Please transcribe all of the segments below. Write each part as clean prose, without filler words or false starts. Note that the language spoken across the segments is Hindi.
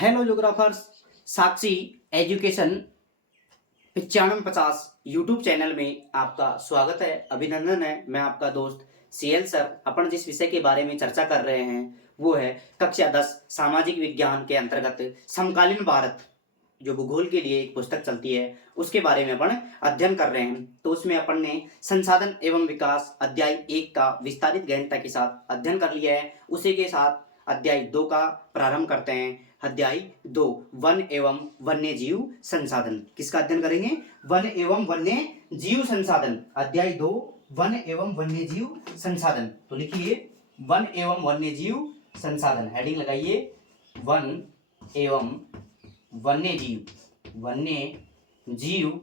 हेलो जोग्राफर्स, साक्षी एजुकेशन 9550 यूट्यूब चैनल में आपका स्वागत है, अभिनंदन है। मैं आपका दोस्त सीएल सर। अपन जिस विषय के बारे में चर्चा कर रहे हैं वो है कक्षा 10 सामाजिक विज्ञान के अंतर्गत समकालीन भारत, जो भूगोल के लिए एक पुस्तक चलती है उसके बारे में अपन अध्ययन कर रहे हैं। तो उसमें अपन ने संसाधन एवं विकास अध्याय 1 का विस्तारित गहनता के साथ अध्ययन कर लिया है। उसी के साथ अध्याय 2 का प्रारंभ करते हैं। अध्याय 2 वन एवं वन्य जीव संसाधन। किसका अध्ययन करेंगे? वन एवं वन्य जीव संसाधन। अध्याय 2 वन एवं वन्य जीव संसाधन। तो लिखिए वन एवं वन्य जीव संसाधन, हेडिंग लगाइए वन एवं वन्य जीव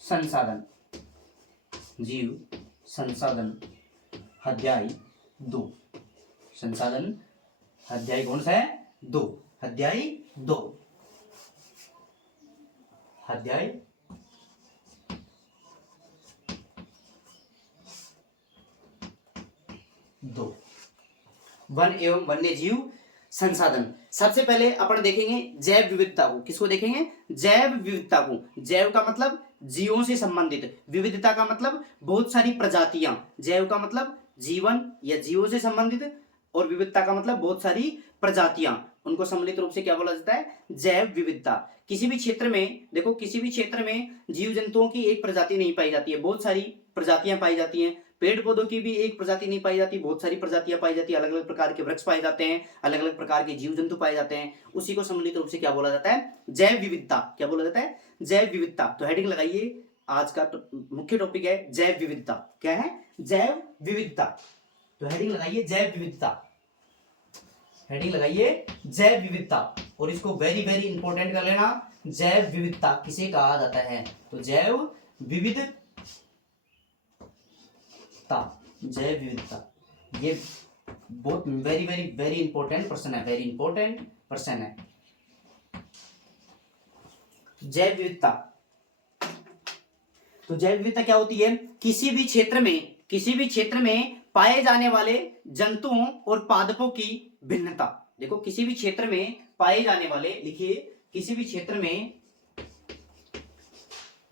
संसाधन, अध्याय 2 संसाधन। अध्याय कौन सा है? 2। अध्याय 2। वन एवं वन्य जीव संसाधन। सबसे पहले अपन देखेंगे जैव विविधता को। किसको देखेंगे? जैव विविधता को। जैव का मतलब जीवों से संबंधित, विविधता का मतलब बहुत सारी प्रजातियां। जैव का मतलब जीवन या जीवों से संबंधित, और विविधता का मतलब बहुत सारी प्रजातियां। उनको सम्मिलित रूप से क्या बोला जाता है? जैव विविधता। किसी भी क्षेत्र में देखो, किसी भी क्षेत्र में जीव जंतुओं की एक प्रजाति नहीं पाई जाती है, बहुत सारी प्रजातियां पाई जाती हैं। पेड़ पौधों की भी एक प्रजाति नहीं पाई जाती, बहुत सारी प्रजातियां पाई जाती है। अलग अलग प्रकार के वृक्ष पाए जाते हैं, अलग अलग प्रकार के जीव जंतु पाए जाते हैं। उसी को सम्मिलित रूप से क्या बोला जाता है? जैव विविधता। क्या बोला जाता है? जैव विविधता। तो हेडिंग लगाइए, आज का मुख्य टॉपिक है जैव विविधता। क्या है? जैव विविधता। तो हेडिंग लगाइए जैव विविधता, हेडिंग लगाइए जैव विविधता। और इसको वेरी वेरी इंपॉर्टेंट कर लेना। जैव विविधता किसे कहा जाता है? तो जैव विविधता, जैव विविधता, ये बहुत वेरी वेरी वेरी इंपॉर्टेंट प्रश्न है, वेरी इंपॉर्टेंट प्रश्न है। जैव विविधता। तो जैव विविधता क्या होती है? किसी भी क्षेत्र में पाए जाने वाले जंतुओं और पादपों की भिन्नता। देखो, किसी भी क्षेत्र में पाए जाने वाले, लिखिए किसी भी क्षेत्र में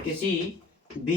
पाए जाने वाले जंतुओं और पादपों की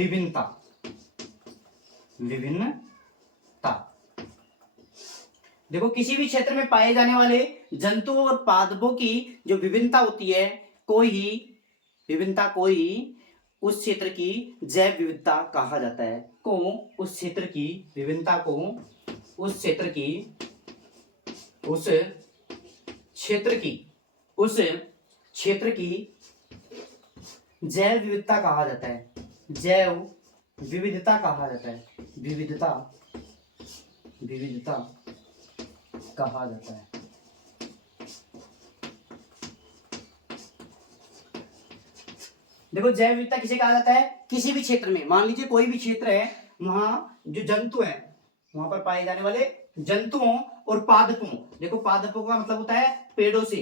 विभिन्नता, की विभिन्नता। देखो, किसी भी क्षेत्र में पाए जाने वाले जंतुओं और पादपों की जो विभिन्नता होती है, कोई उस क्षेत्र की जैव विविधता कहा जाता है। उस क्षेत्र की विभिन्नता को उस क्षेत्र की जैव विविधता कहा जाता है। जैव विविधता कहा जाता है। विविधता कहा जाता है। देखो, जैव विविधता किसे कहा जाता है? किसी भी क्षेत्र में, मान लीजिए कोई भी क्षेत्र है, वहां जो जंतु है, वहां पर पाए जाने वाले जंतुओं और पादपों। देखो, पादपों का मतलब होता है पेड़ों से,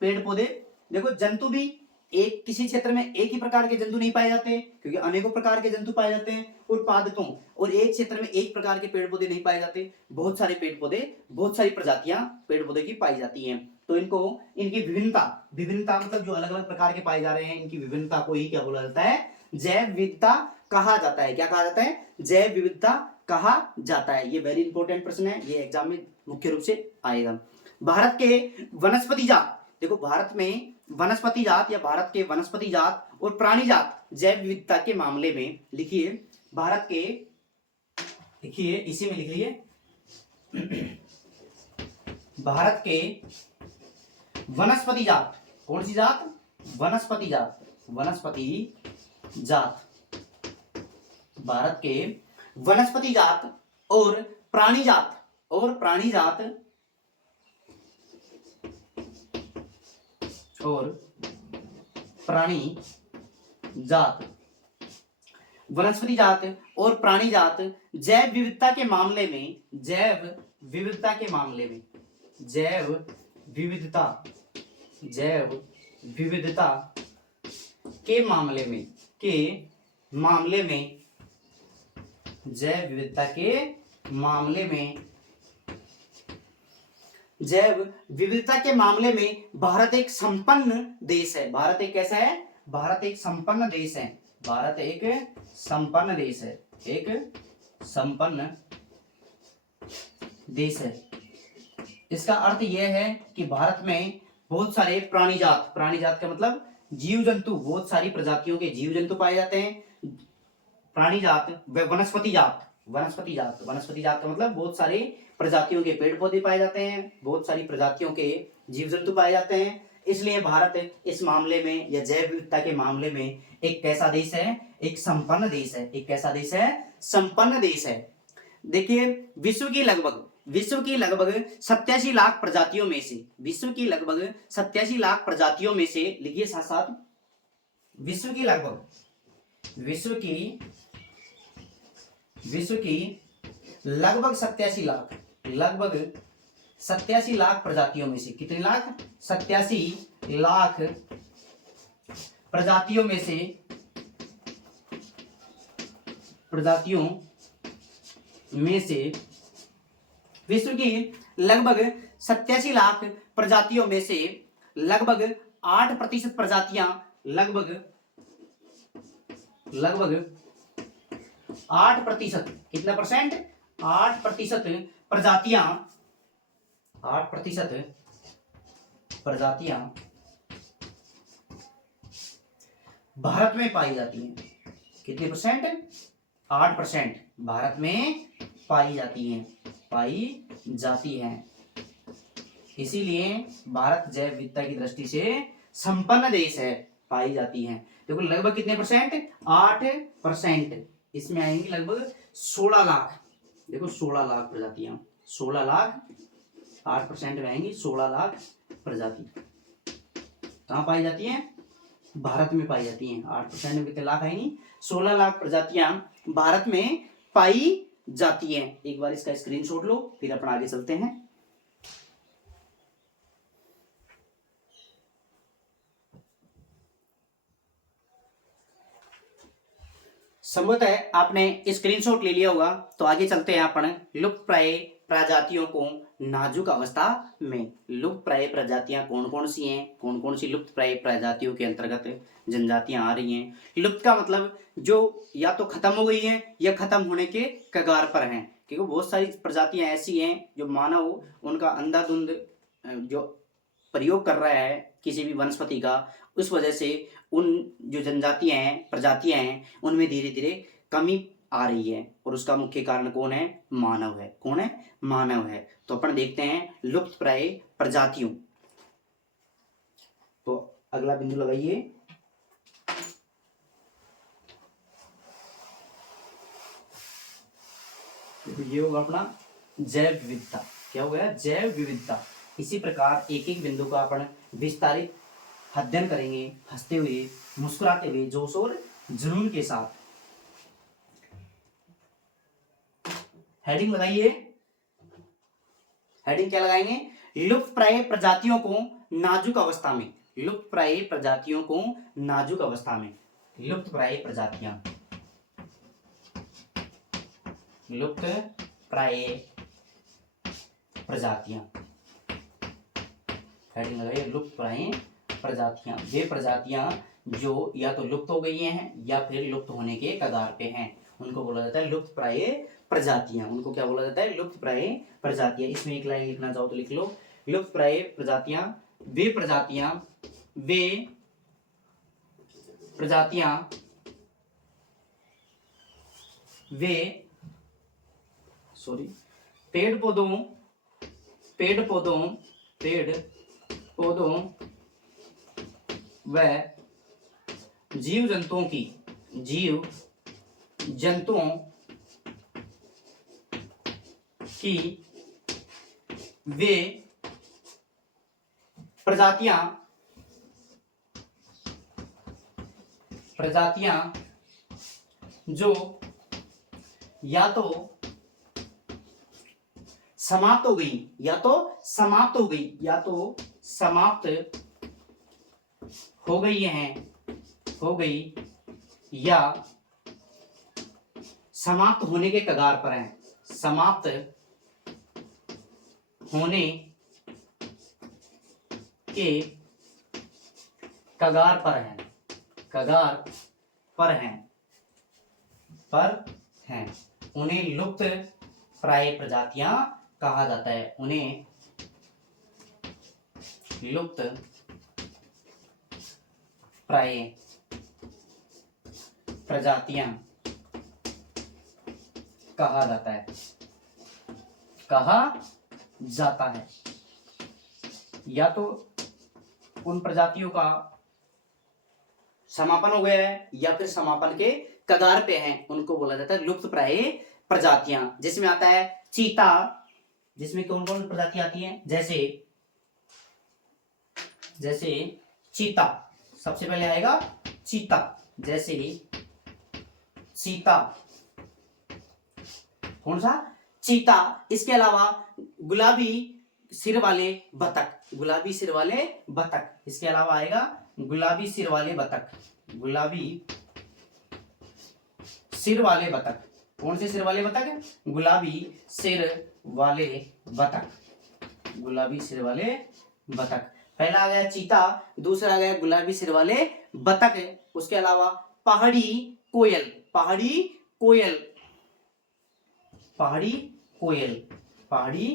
पेड़ पौधे। देखो, जंतु भी एक किसी क्षेत्र में एक ही प्रकार के जंतु नहीं पाए जाते, क्योंकि अनेकों प्रकार के जंतु पाए जाते हैं। और पादपों, और एक क्षेत्र में एक प्रकार के पेड़ पौधे नहीं पाए जाते, बहुत सारे पेड़ पौधे, बहुत सारी प्रजातियां पेड़ पौधे की पाई जाती हैं। तो इनकी विभिन्नता मतलब जो अलग अलग प्रकार के पाए जा रहे हैं, इनकी विभिन्नता को ही क्या बोला जाता है? जैव विविधता कहा जाता है। क्या कहा जाता है? जैव विविधता कहा जाता है। ये वेरी इंपॉर्टेंट प्रश्न है, ये एग्जाम में मुख्य रूप से आएगा। भारत के वनस्पति जात। देखो, भारत में वनस्पति जात या भारत के वनस्पति जात और प्राणी जात जैव विविधता के मामले में, लिखिए भारत के, लिखिए इसी में लिख लीजिए भारत के वनस्पति जात। कौन सी जात? वनस्पति जात। भारत के वनस्पति जात और प्राणी जात और प्राणी जात। वनस्पति जात और प्राणी जात जैव विविधता के मामले में, जैव विविधता के मामले में, जैव विविधता, जैव विविधता के मामले में, के मामले में, जैव विविधता के मामले में, जैव विविधता के मामले में भारत एक संपन्न देश है। भारत एक कैसा है? भारत एक संपन्न देश है। भारत एक संपन्न देश है, एक संपन्न देश है। इसका अर्थ यह है कि भारत में बहुत सारे प्राणी जात, प्राणी जात का मतलब जीव जंतु, बहुत सारी प्रजातियों के जीव जंतु पाए जाते हैं। प्राणी जात व वनस्पति जात, वनस्पति जात, वनस्पति जात का मतलब बहुत सारी प्रजातियों के पेड़ पौधे पाए जाते हैं, बहुत सारी प्रजातियों के जीव जंतु पाए जाते हैं। इसलिए भारत इस मामले में या जैव विविधता के मामले में एक कैसा देश है? एक संपन्न देश है। एक कैसा देश है? संपन्न देश है। देखिए विश्व की लगभग 87 लाख प्रजातियों में से, विश्व की लगभग 87 लाख प्रजातियों में से, लिखिए साथ साथ, विश्व की लगभग लगभग 87 लाख, लगभग 87 लाख प्रजातियों में से, कितने लाख? 87 लाख प्रजातियों में से, प्रजातियों में से, विश्व की लगभग 87 लाख प्रजातियों में से लगभग 8% प्रजातियां, लगभग 8%, कितना परसेंट? 8% प्रजातियां, 8% प्रजातियां भारत में पाई जाती हैं। कितने परसेंट? 8% भारत में पाई जाती हैं, पाई जाती हैं। इसीलिए भारत जैव विविधता की दृष्टि से संपन्न देश है, पाई जाती हैं। देखो लगभग कितने परसेंट? 8%। इसमें आएंगी लगभग 16 लाख, देखो 16 लाख प्रजातियां, 16 लाख, 8% में आएंगी 16 लाख प्रजाति। कहाँ पाई जाती हैं? भारत में पाई जाती हैं। 8% में कितने लाख आएंगी? 16 लाख प्रजातियां भारत में पाई जाती हैं। एक बार इसका स्क्रीनशॉट लो, फिर अपन आगे चलते हैं। संभवतः आपने स्क्रीनशॉट ले लिया होगा, तो आगे चलते हैं अपन लुप्त प्राय प्रजातियों को नाजुक अवस्था में। लुप्त प्राय प्रजातियां कौन कौन सी हैं? कौन कौन सी लुप्त प्राय प्रजातियों के अंतर्गत जनजातियां आ रही हैं? लुप्त का मतलब जो या तो खत्म हो गई हैं या खत्म होने के कगार पर हैं, क्योंकि बहुत सारी प्रजातियां ऐसी हैं जो मानव उनका अंधाधुंध जो प्रयोग कर रहा है किसी भी वनस्पति का, उस वजह से उन जो जनजातियां हैं, प्रजातियां हैं, उनमें धीरे धीरे कमी आ रही है। और उसका मुख्य कारण कौन है? मानव है। कौन है? मानव है। तो अपन देखते हैं लुप्त प्राय प्रजातियों। तो अगला बिंदु लगाइए। तो ये होगा अपना जैव विविधता। क्या हो गया? जैव विविधता। इसी प्रकार एक एक बिंदु का अपन विस्तारित अध्ययन करेंगे, हंसते हुए, मुस्कुराते हुए, जोश और जुनून के साथ। हेडिंग लगाइए। हेडिंग क्या लगाएंगे? लुप्त प्राय प्रजातियों को नाजुक अवस्था में। लुप्त प्राय प्रजातियों को नाजुक अवस्था में। लुप्त प्राय प्रजातियां, लुप्त प्राय प्रजातियां। हेडिंग लगाइए लुप्त प्राय प्रजातियां। वे प्रजातियां जो या तो लुप्त हो गई हैं या फिर लुप्त होने के कगार पे हैं, उनको बोला जाता है लुप्त प्राय प्रजातियां। उनको क्या बोला जाता है? लुप्त प्राय प्रजातियां। इसमें एक लाइन लिखना चाहो तो लिख लो। लुप्त प्राय प्रजातियां वे प्रजातियां, वे प्रजातियां, वे पेड़ पौधों व जीव जंतुओं की वे प्रजातियां प्रजातियां जो या तो समाप्त हो गई या तो समाप्त हो गई या तो समाप्त हो गई हैं, हो गई या समाप्त होने के कगार पर हैं, समाप्त होने के कगार पर हैं, कगार पर हैं, पर हैं, उन्हें लुप्त प्राय प्रजातियां कहा जाता है, उन्हें लुप्त प्राय प्रजातियां कहा जाता है, कहा जाता है। या तो उन प्रजातियों का समापन हो गया है या फिर समापन के कगार पे हैं, उनको बोला जाता है लुप्त प्राय प्रजातियां। जिसमें आता है चीता, जिसमें कौन कौन प्रजाति आती हैं, जैसे जैसे चीता, सबसे पहले आएगा चीता, जैसे चीता, कौन सा, चीता। इसके अलावा गुलाबी सिर वाले बतख, गुलाबी सिर वाले बतख, इसके अलावा आएगा गुलाबी सिर वाले बतख, गुलाबी सिर वाले बतख। कौन से सिर वाले बतख, गुलाबी सिर वाले बतख, गुलाबी सिर वाले बतख। पहला आ गया चीता, दूसरा आ गया गुलाबी सिर वाले बतख। उसके अलावा पहाड़ी कोयल, पहाड़ी कोयल, पहाड़ी कोयल, पहाड़ी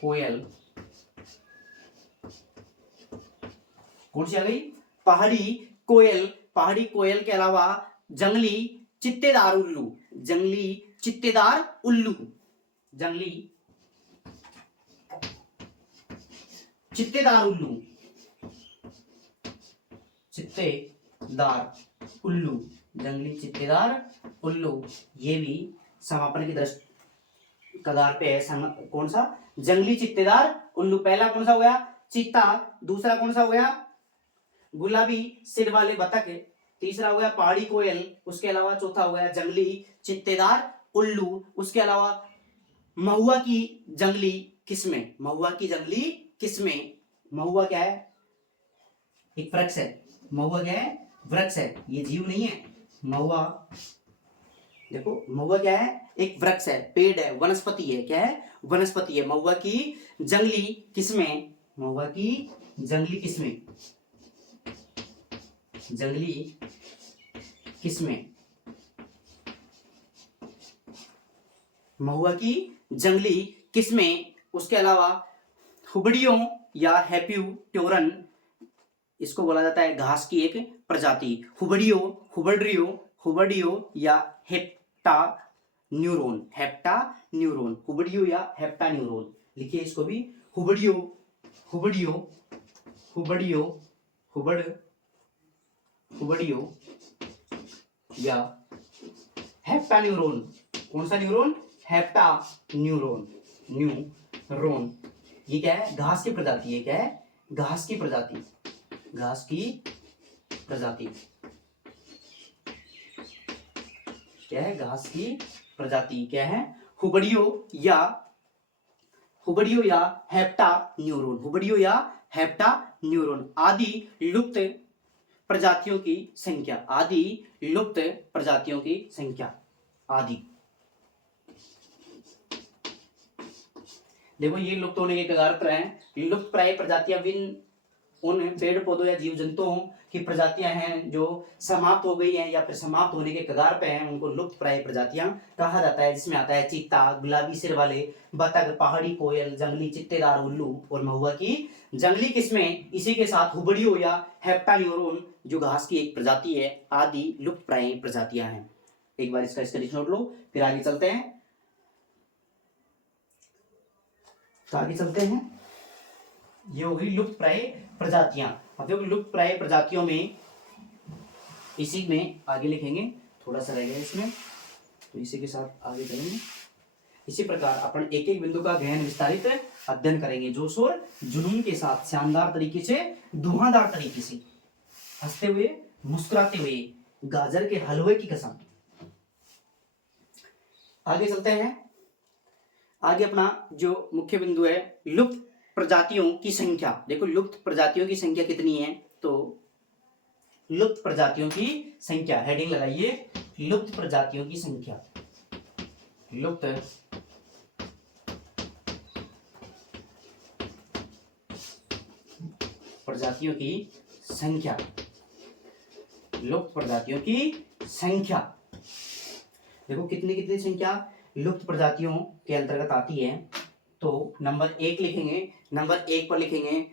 कोयल, कौन सी आ गई, पहाड़ी कोयल। पहाड़ी कोयल के अलावा जंगली चित्तेदार उल्लू, जंगली चित्तेदार उल्लू, जंगली चित्तेदार उल्लू, चित्तेदार उल्लू, जंगली चित्तेदार उल्लू। ये भी समापन की दृष्टि कगार पे है। कौन सा, जंगली चित्तेदार उल्लू। पहला कौन सा हो गया, चीता, दूसरा कौन सा हो गया, गुलाबी सिर वाले बतख, तीसरा हो गया पहाड़ी कोयल, उसके अलावा चौथा हो गया जंगली चित्तेदार उल्लू। उसके अलावा महुआ की जंगली किस्में, महुआ की जंगली किस्में। महुआ क्या है, एक वृक्ष है, महुआ क्या है, वृक्ष है, ये जीव नहीं है। महुआ देखो, महुआ क्या है, एक वृक्ष है, पेड़ है, वनस्पति है। क्या है, वनस्पति है। महुआ की जंगली किस्में, महुआ की जंगली किस्में, जंगली किस्में, महुआ की जंगली किस्में। उसके अलावा हुबड़ियों या हैप्यूटोरन, इसको बोला जाता है घास की एक प्रजाति। हुबड़ियों, हुबड़ियों, हुबड़ियों या हेप्टा न्यूरोन, हेप्टा न्यूरोन, हुबड़ियों या हेप्टा न्यूरोन। लिखिए इसको भी, हुबड़ियों, हुबड़ियों, हुबड़ियों, हुबड़ हुबड़ियों या हेप्टा न्यूरोन। कौन सा न्यूरोन, हेप्टा न्यूरोन, न्यूरोन। ये क्या है, घास की प्रजाति है। क्या है, घास की प्रजाति, घास की प्रजाति। क्या है, घास की प्रजाति। क्या है, हुबड़ियों या हेप्टा न्यूरोन, हुबड़ियों या हेप्टा न्यूरोन। आदि लुप्त प्रजातियों की संख्या, आदि लुप्त प्रजातियों की संख्या, आदि। देखो ये लुप्त होने के कगार पर हैं। लुप्त प्राय प्रजातियां उन पेड़ पौधों या जीव जंतुओं की प्रजातियां हैं जो समाप्त हो गई हैं या फिर समाप्त होने के कगार पे हैं, उनको लुप्त प्राय प्रजातियां कहा जाता है। जिसमें आता है चीता, गुलाबी सिर वाले बतख, पहाड़ी कोयल, जंगली चित्तेदार उल्लू और महुआ की जंगली किस्में। इसी के साथ हुबड़ियों या हेप्टा न्यूरोन जो घास की एक प्रजाति है, आदि लुप्त प्राय प्रजातियां हैं। एक बार इसका स्क्रीनशॉट लो, फिर आगे चलते हैं। तो आगे चलते हैं, ये हो गई लुप्त प्राय प्रजातियां। मतलब लुप्त प्राय प्रजातियों में, इसी में आगे लिखेंगे, थोड़ा सा रह गया इसमें, तो इसी के साथ आगे चलेंगे। इसी प्रकार अपन एक एक बिंदु का गहन विस्तारित अध्ययन करेंगे, जोश और जुनून के साथ, शानदार तरीके से, धुआंधार तरीके से, हंसते हुए, मुस्कुराते हुए, गाजर के हलवे की कसम। आगे चलते हैं। आगे अपना जो मुख्य बिंदु है, लुप्त प्रजातियों की संख्या। देखो लुप्त प्रजातियों की संख्या कितनी है, तो लुप्त प्रजातियों की संख्या, हेडिंग लगाइए, लुप्त प्रजातियों की संख्या। लुप्त प्रजातियों की संख्या, लुप्त प्रजातियों की संख्या। देखो कितनी कितनी संख्या लुप्त प्रजातियों के अंतर्गत आती है। तो नंबर 1 लिखेंगे, नंबर 1 पर लिखेंगे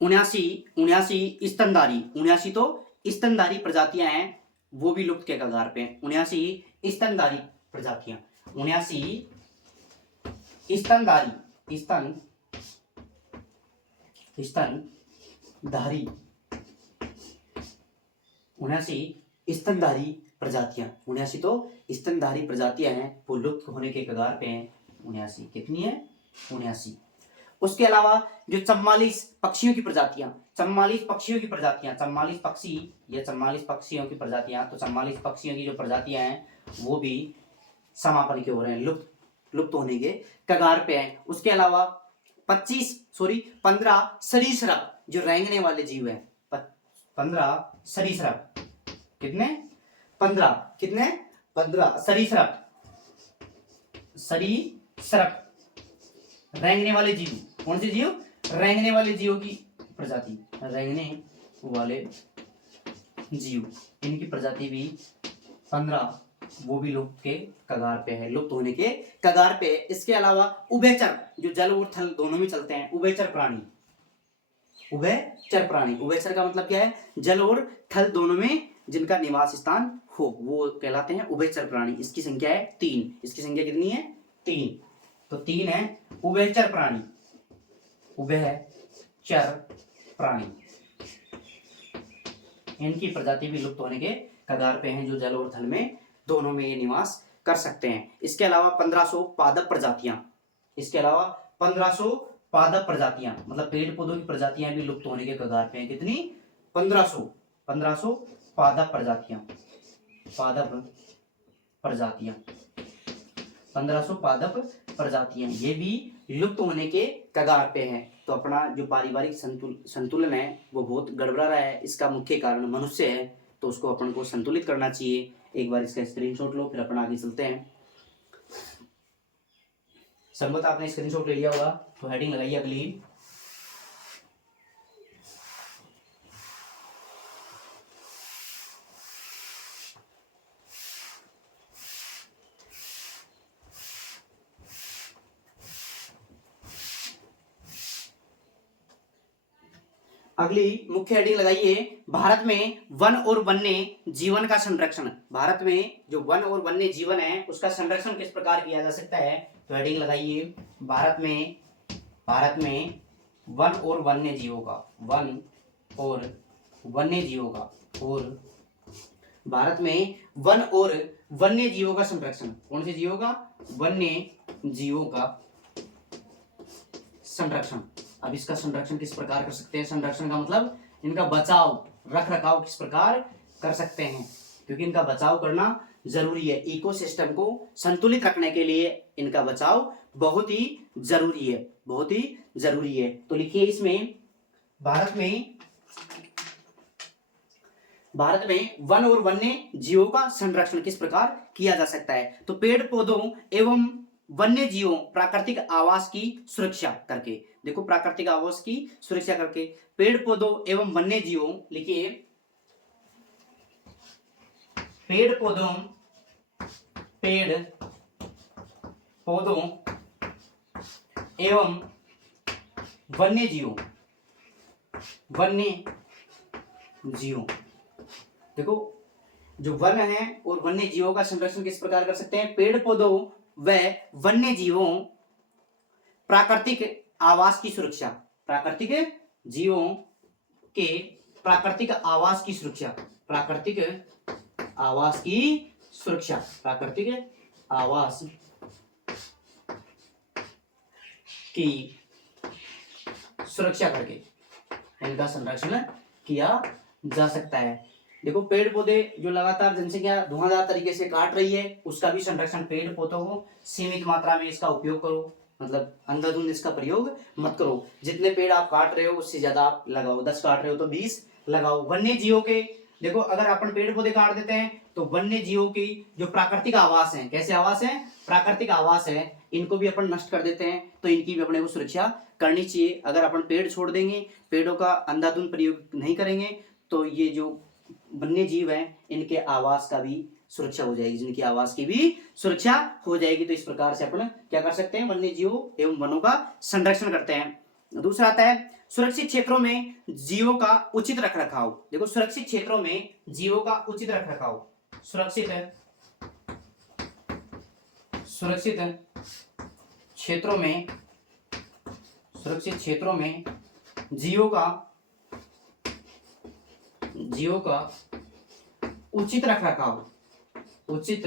79 स्तनधारी। 79 तो स्तनधारी प्रजातियां हैं, वो भी लुप्त के कगार पे हैं। 79 स्तनधारी प्रजातियां, 79 स्तनधारी, स्तनधारी 79 स्तनधारी प्रजातियां, 79 तो स्तनधारी प्रजातियां हैं, वो लुप्त होने के कगार पे हैं। 79 कितनी है, 79। उसके अलावा जो 44 पक्षियों की प्रजातियां, 44 पक्षियों की प्रजातियां, 44 पक्षी या 44 पक्षियों की प्रजातियां, तो 44 पक्षियों की जो प्रजातियां हैं वो भी समापन के हो रहे हैं, लुप्त होने के कगार पे हैं। उसके अलावा 15 सरीसृप जो रेंगने वाले जीव हैं, 15 सरीसृप, कितने 15, कितने 15 सरीसृप, रेंगने वाले जीव। कौन से जीव, रेंगने वाले जीवों की प्रजाति, रेंगने वाले जीव, इनकी प्रजाति भी 15, वो भी लुप्त के कगार पे है, लुप्त होने के कगार पे है। इसके अलावा उभयचर जो जल और थल दोनों में चलते हैं, उभयचर प्राणी, उभयचर प्राणी, उभयचर का मतलब क्या है, जल और थल दोनों में जिनका निवास स्थान हो, वो कहलाते हैं उभयचर प्राणी। इसकी संख्या है 3। इसकी संख्या कितनी है, 3। तो 3 है उभयचर प्राणी, उभयचर प्राणी, इनकी प्रजाति भी लुप्त होने के कगार पे हैं, जो जल और थल में दोनों में ये निवास कर सकते हैं। इसके अलावा 1500 पादप प्रजातियां, इसके अलावा 1500 पादप प्रजातियां, मतलब पेड़ पौधों की प्रजातियां भी लुप्त होने के कगार पे हैं। कितनी, 1500 पादप प्रजातियां, 1500 पादप प्रजातियां, ये भी लुप्त होने के कगार पे हैं। तो अपना जो पारिवारिक संतुलन है वो बहुत गड़बड़ा रहा है, इसका मुख्य कारण मनुष्य है, तो उसको अपन को संतुलित करना चाहिए। एक बार इसका स्क्रीनशॉट लो, फिर अपन आगे चलते हैं। संभवतः आपने स्क्रीनशॉट ले लिया होगा, तो हेडिंग लगाइए अगली। अगली मुख्य हेडिंग लगाइए, भारत में वन और वन्य जीवन का संरक्षण। भारत में जो वन और वन्य जीवन है उसका संरक्षण किस प्रकार किया जा सकता है, तो हेडिंग लगाइए, भारत में वन और वन्य जीवों का, वन और वन्य जीवों का, और भारत में वन और वन्य जीवों का संरक्षण। कौन से जीवों का, वन्य जीवों का संरक्षण। अब इसका संरक्षण किस प्रकार कर सकते हैं, संरक्षण का मतलब इनका बचाव, रख रखाव किस प्रकार कर सकते हैं, क्योंकि इनका बचाव करना जरूरी है। इकोसिस्टम को संतुलित रखने के लिए इनका बचाव बहुत ही जरूरी है, बहुत ही जरूरी है। तो लिखिए इसमें, भारत में वन और वन्य जीवों का संरक्षण किस प्रकार किया जा सकता है, तो पेड़ पौधों एवं वन्य जीवों प्राकृतिक आवास की सुरक्षा करके। देखो प्राकृतिक आवास की सुरक्षा करके, पेड़ पौधों एवं वन्य जीवों, लिखिए पेड़ पौधों एवं वन्य जीवों। देखो जो वन है और वन्य जीवों का संरक्षण किस प्रकार कर सकते हैं, पेड़ पौधों व वन्य जीवों प्राकृतिक आवास की सुरक्षा, प्राकृतिक जीवों के प्राकृतिक आवास की सुरक्षा, प्राकृतिक आवास की सुरक्षा, प्राकृतिक आवास की सुरक्षा करके इनका संरक्षण किया जा सकता है। देखो पेड़ पौधे जो लगातार जनसंख्या धुआंधार तरीके से काट रही है उसका भी संरक्षण, पेड़ पौधों को सीमित मात्रा में इसका उपयोग करो, मतलब अंधाधुंध इसका प्रयोग मत करो। जितने पेड़ आप काट रहे हो उससे ज्यादा आप लगाओ, 10 काट रहे हो तो 20 लगाओ। वन्य जीवों के, देखो अगर अपन पेड़ पौधे काट देते हैं तो वन्य जीवों की जो प्राकृतिक आवास है, कैसे आवास है, प्राकृतिक आवास है, इनको भी अपन नष्ट कर देते हैं, तो इनकी भी अपने को सुरक्षा करनी चाहिए। अगर अपन पेड़ छोड़ देंगे, पेड़ों का अंधाधुंध प्रयोग नहीं करेंगे, तो ये जो वन्य जीव है इनके आवास का भी सुरक्षा हो जाएगी, जिनकी आवास की भी सुरक्षा हो जाएगी। तो इस प्रकार से अपन क्या कर सकते हैं, वन्य जीवों एवं वनों का संरक्षण करते हैं। दूसरा आता है सुरक्षित क्षेत्रों में जीवों का उचित रखरखाव। देखो सुरक्षित क्षेत्रों में जीवों का उचित रखरखाव, सुरक्षित क्षेत्रों में, सुरक्षित क्षेत्रों में जीवों का उचित रखरखाव, उचित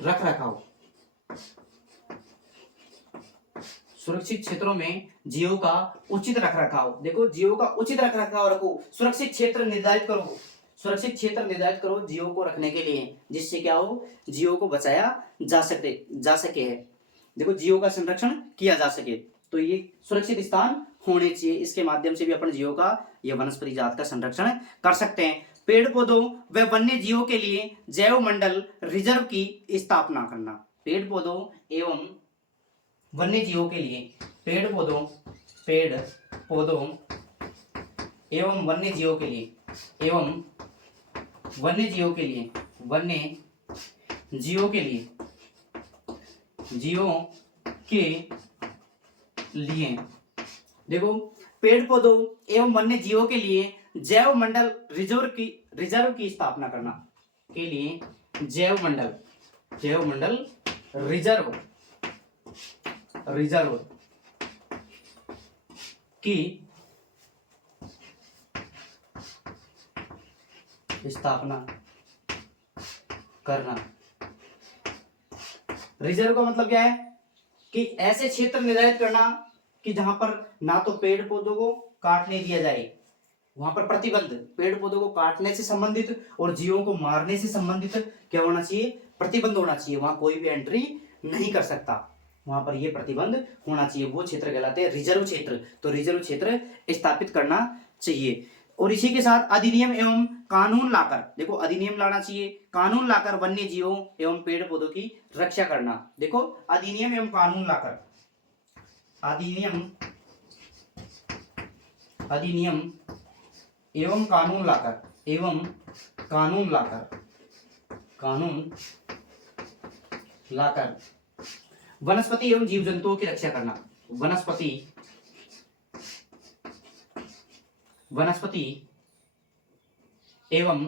रखरखाव, सुरक्षित क्षेत्रों में जीवों का उचित रखरखाव। देखो जीवों का उचित रखरखाव रखो, सुरक्षित क्षेत्र निर्धारित करो, सुरक्षित क्षेत्र निर्धारित करो जीवों को रखने के लिए, जिससे क्या हो, जीवों को बचाया जा सके है। देखो जीवों का संरक्षण किया जा सके, तो ये सुरक्षित स्थान होने चाहिए। इसके माध्यम से भी अपन जीवों का, यह वनस्पति जात का संरक्षण कर सकते हैं। पेड़ पौधों व वन्य जीवों के लिए जैव मंडल रिजर्व की स्थापना करना। पेड़ पौधों एवं वन्य जीवों के लिए, पेड़ पौधों एवं वन्य जीवों के लिए, वन्य जीवों के लिए, देखो पेड़ पौधों एवं वन्य जीवों के लिए जैव मंडल रिजर्व की स्थापना करना के लिए जैव मंडल रिजर्व की स्थापना करना। रिजर्व का मतलब क्या है कि ऐसे क्षेत्र निर्धारित करना कि जहां पर ना तो पेड़ पौधों को काटने दिया जाए, वहां पर प्रतिबंध, पेड़ पौधों को काटने से संबंधित और जीवों को मारने से संबंधित क्या होना चाहिए, प्रतिबंध होना चाहिए। वहां कोई भी एंट्री नहीं कर सकता, वहां पर यह प्रतिबंध होना चाहिए। वो क्षेत्र कहलाते हैं रिजर्व क्षेत्र। तो रिजर्व क्षेत्र स्थापित करना चाहिए। और इसी के साथ अधिनियम एवं कानून लाकर, देखो अधिनियम लाना चाहिए, कानून लाकर वन्य जीवों एवं पेड़ पौधों की रक्षा करना। देखो अधिनियम एवं कानून लाकर, अधिनियम एवं कानून लाकर वनस्पति एवं जीव जंतुओं की रक्षा करना। वनस्पति एवं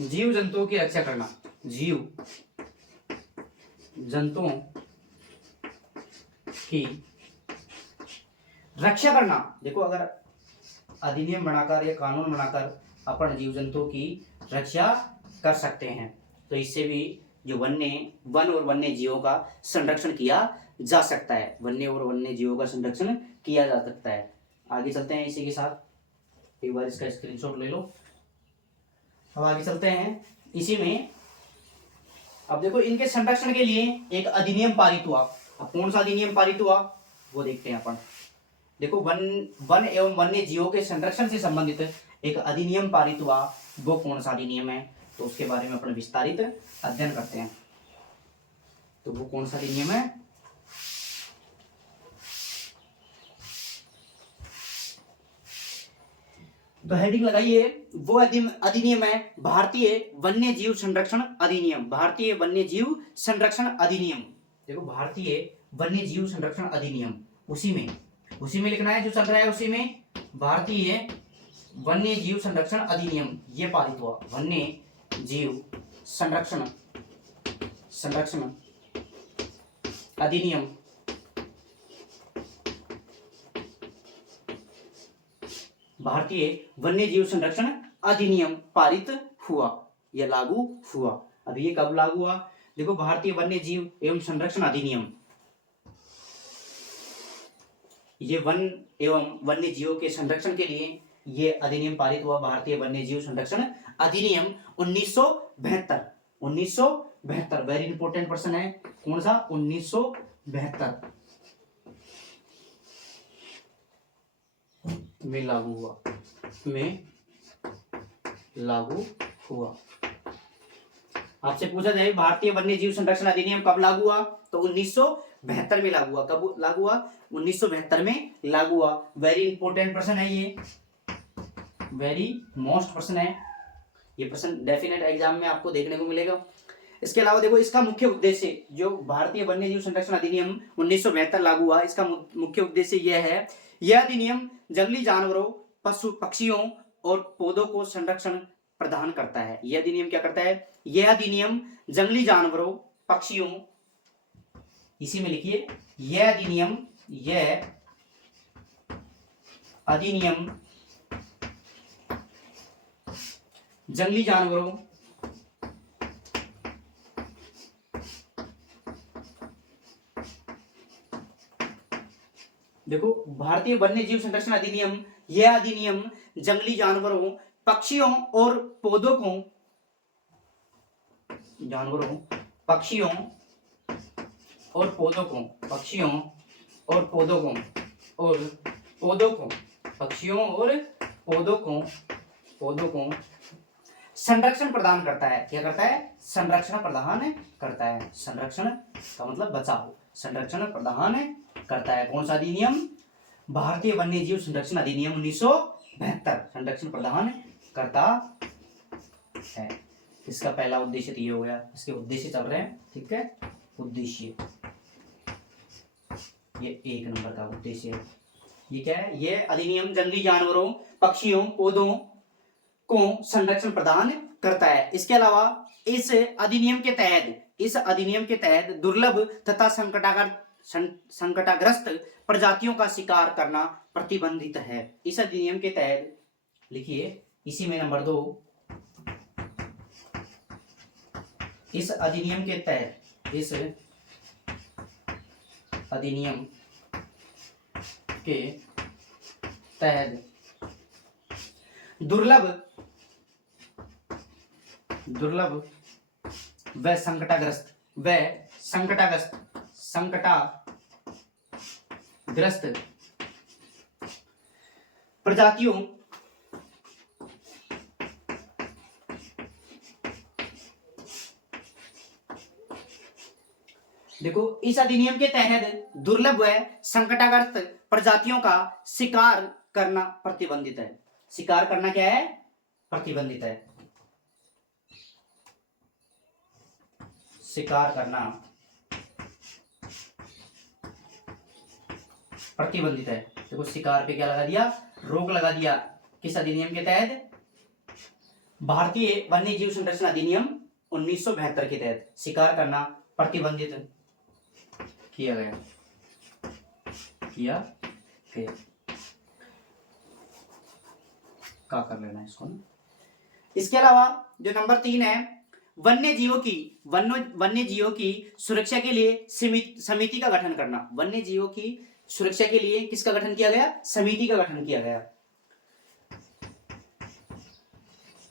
जीव जंतुओं की रक्षा करना, जीव जंतुओं की रक्षा करना। देखो अगर अधिनियम बनाकर या कानून बनाकर अपन जीव जंतुओं की रक्षा कर सकते हैं, तो इससे भी जो वन और वन्य जीवों का संरक्षण किया जा सकता है, वन्य और वन्य जीवों का संरक्षण किया जा सकता है। आगे चलते हैं इसी के साथ, एक बार इसका स्क्रीनशॉट ले लो। अब आगे चलते हैं इसी में। अब देखो इनके संरक्षण के लिए एक अधिनियम पारित हुआ। अब कौन सा अधिनियम पारित हुआ वो देखते हैं अपन। देखो वन एवं वन्य जीवों के संरक्षण से संबंधित एक अधिनियम पारित हुआ, वो कौन सा अधिनियम है, तो उसके बारे में अपन विस्तारित अध्ययन करते हैं। तो वो कौन सा अधिनियम है, तो हेडिंग लगाइए, वो अधिनियम है भारतीय वन्य जीव संरक्षण अधिनियम। भारतीय वन्य जीव संरक्षण अधिनियम। देखो भारतीय वन्य जीव संरक्षण अधिनियम, उसी में लिखना है जो चल रहा है, उसी में भारतीय वन्य जीव संरक्षण अधिनियम ये पारित हुआ। वन्य जीव संरक्षण अधिनियम भारतीय वन्य जीव संरक्षण अधिनियम पारित हुआ, यह लागू हुआ। अब ये कब लागू हुआ, देखो भारतीय वन्य जीव एवं संरक्षण अधिनियम, ये वन एवं वन्य जीवों के संरक्षण के लिए ये अधिनियम पारित हुआ, भारतीय वन्य जीव संरक्षण अधिनियम 1972। 1972 वेरी इंपॉर्टेंट पर्सन है, कौन सा? 1972 में लागू हुआ। आपसे पूछा जाए भारतीय वन्य जीव संरक्षण अधिनियम कब लागू हुआ, तो 1972 में लागू हुआ। कब लागू हुआ? 1972 में लागू हुआ। वेरी इंपॉर्टेंट प्रश्न है ये, वेरी मोस्ट प्रश्न है ये। प्रश्न डेफिनेट एग्जाम में आपको देखने को मिलेगा। इसके अलावा देखो, इसका मुख्य उद्देश्य, जो भारतीय वन्य जीव संरक्षण अधिनियम 1972 लागू हुआ, इसका मुख्य उद्देश्य यह है, यह अधिनियम जंगली जानवरों, पशु पक्षियों और पौधों को संरक्षण प्रदान करता है। यह अधिनियम क्या करता है? यह अधिनियम जंगली जानवरों, पक्षियों, इसी में लिखिए, यह अधिनियम जंगली जानवरों, देखो भारतीय वन्य जीव संरक्षण अधिनियम, यह अधिनियम जंगली जानवरों, पक्षियों और पौधों को, पक्षियों और पौधों को संरक्षण प्रदान करता है। क्या करता है? संरक्षण प्रदान करता है। संरक्षण का मतलब बचाव, संरक्षण प्रदान करता है। कौन सा अधिनियम? भारतीय वन्य जीव संरक्षण अधिनियम 1972 संरक्षण प्रदान करता है। इसका पहला उद्देश्य तो ये हो गया। इसके उद्देश्य चल रहे हैं, ठीक है। उद्देश्य, ये 1 नंबर का उद्देश्य है। ये क्या है? ये अधिनियम जंगली जानवरों, पक्षियों, पौधों को संरक्षण प्रदान करता है। इसके अलावा इस अधिनियम के तहत दुर्लभ तथा संकटाग्रस्त प्रजातियों का शिकार करना प्रतिबंधित है। इस अधिनियम के तहत, लिखिए इसी में नंबर 2, इस अधिनियम के तहत दुर्लभ व संकटाग्रस्त प्रजातियों देखो, इस अधिनियम के तहत दुर्लभ व संकटाग्रस्त प्रजातियों का शिकार करना प्रतिबंधित है। शिकार करना क्या है? प्रतिबंधित है। शिकार करना प्रतिबंधित है। देखो, शिकार पे क्या लगा दिया? रोक लगा दिया। किस अधिनियम के तहत? भारतीय वन्य जीव संरक्षण अधिनियम 1972 के तहत शिकार करना प्रतिबंधित किया गया। क्या कर लेना इसको ना। इसके अलावा जो नंबर 3 है, वन्य जीवों की सुरक्षा के लिए समिति का गठन करना। वन्य जीवों की सुरक्षा के लिए किसका गठन किया गया? समिति का गठन किया गया।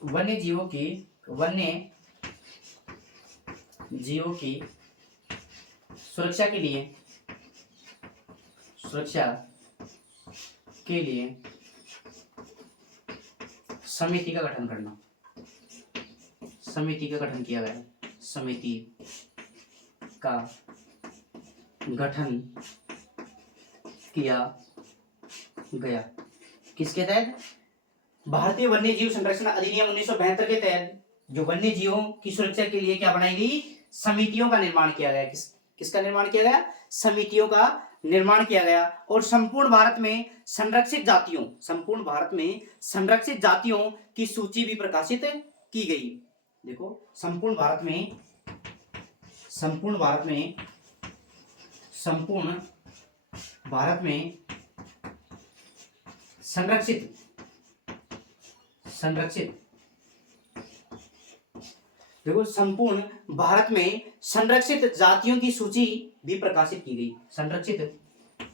वन्य जीवों की सुरक्षा के लिए समिति का गठन करना। समिति का गठन किया गया। समिति का गठन किया गया। किसके तहत? भारतीय वन्य जीव संरक्षण अधिनियम 1972 के तहत जो वन्य जीवों की सुरक्षा के लिए क्या बनाई गई? समितियों का निर्माण किया गया। किसका निर्माण किया गया? समितियों का निर्माण किया गया। और संपूर्ण भारत में संरक्षित जातियों की सूची भी प्रकाशित की गई। देखो, संपूर्ण भारत में संरक्षित देखो, संपूर्ण भारत में संरक्षित जातियों की सूची भी प्रकाशित की गई। संरक्षित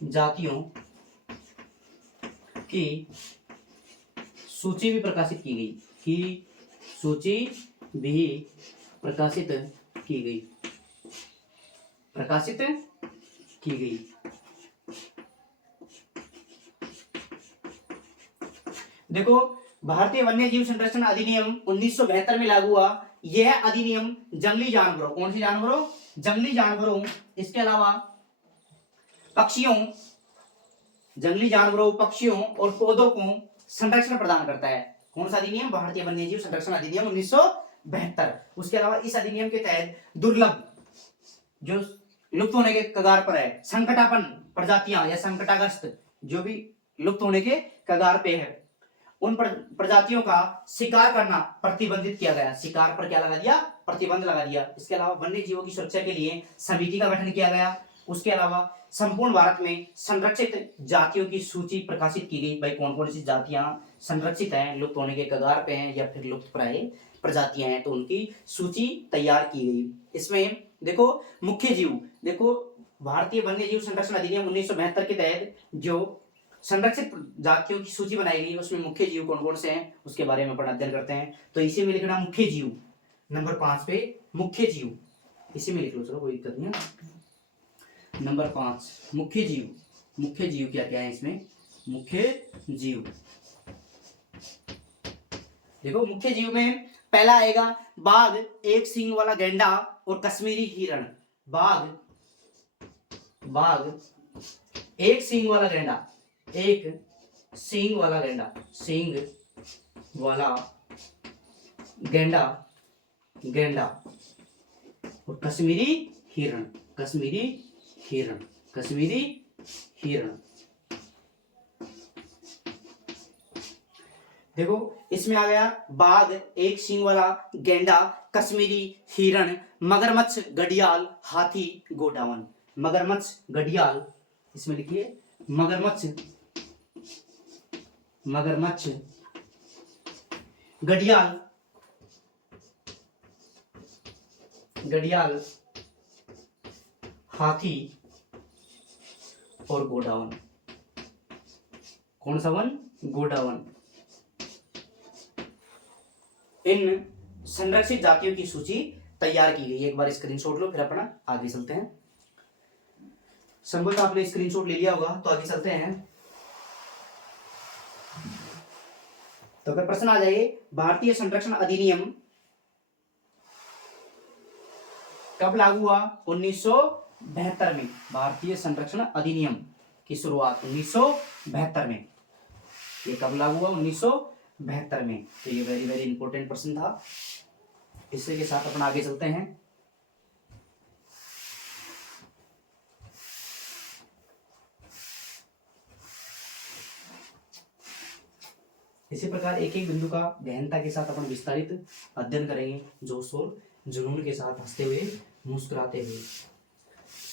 जातियों की सूची भी प्रकाशित की गई, कि सूची भी प्रकाशित की गई, प्रकाशित की गई। देखो भारतीय वन्य जीव संरक्षण अधिनियम 1972 में लागू हुआ। यह अधिनियम जंगली जानवरों, कौन से जानवरों, जंगली जानवरों, इसके अलावा पक्षियों, जंगली जानवरों, पक्षियों और पौधों को संरक्षण प्रदान करता है। कौन सा अधिनियम, भारतीय वन्य जीव संरक्षण अधिनियम 1972। उसके अलावा इस अधिनियम के तहत दुर्लभ, जो लुप्त होने के कगार पर है, संकटापन्न प्रजातियां या संकटाग्रस्त, जो भी लुप्त होने के कगार पे है, उन प्रजातियों का शिकार करना प्रतिबंधित किया गया। शिकार पर क्या लगा दिया, प्रतिबंध लगा दिया। इसके अलावा वन्य जीवों की सुरक्षा के लिए समिति का गठन किया गया। उसके अलावा संपूर्ण भारत में संरक्षित जातियों की सूची प्रकाशित की गई। भाई कौन कौन सी जातियां संरक्षित हैं, लुप्त होने के कगार पे हैं या फिर लुप्त प्राय प्रजातियां हैं, तो उनकी सूची तैयार की गई। इसमें देखो मुख्य जीव, देखो भारतीय वन्य जीव संरक्षण अधिनियम 1972 के तहत जो संरक्षित जातियों की सूची बनाई गई, उसमें मुख्य जीव कौन कौन से हैं उसके बारे में अपना अध्ययन करते हैं। तो इसी में लिखना मुख्य जीव, नंबर 5 पे मुख्य जीव, इसी में लिख लो, चलो कोई दिक्कत नहीं है। नंबर 5 मुख्य जीव। मुख्य जीव क्या क्या है इसमें, मुख्य जीव, देखो मुख्य जीव में पहला आएगा बाघ, एक सींग वाला गैंडा और कश्मीरी हिरण। बाघ, एक सींग वाला गैंडा, एक सींग वाला गैंडा, सींग वाला गैंडा, गैंडा और कश्मीरी हिरण, कश्मीरी हिरण, कश्मीरी हिरण। देखो इसमें आ गया बाघ, एक सींग वाला गैंडा, कश्मीरी हिरण, मगरमच्छ, घड़ियाल, हाथी, गोडावन। मगरमच्छ, घड़ियाल, इसमें लिखिए मगरमच्छ, मगरमच्छ, घड़ियाल, घड़ियाल, हाथी और गोडावन। कौन सा वन, गोडावन। इन संरक्षित जातियों की सूची तैयार की गई। एक बार स्क्रीनशॉट लो, फिर अपना आगे चलते हैं। संभवतः आपने स्क्रीनशॉट ले लिया होगा, तो आगे चलते हैं। तो अगर प्रश्न आ जाए भारतीय संरक्षण अधिनियम कब लागू हुआ, 1972 में। भारतीय संरक्षण अधिनियम की शुरुआत 1972 में। ये कब लागू हुआ, 1972 में। तो ये वेरी वेरी इंपॉर्टेंट प्रश्न था। इसी के साथ अपन आगे चलते हैं। इसी प्रकार एक एक बिंदु का गहनता के साथ अपन विस्तारित अध्ययन करेंगे, जोश और जुनून के साथ, हंसते हुए, मुस्कुराते हुए।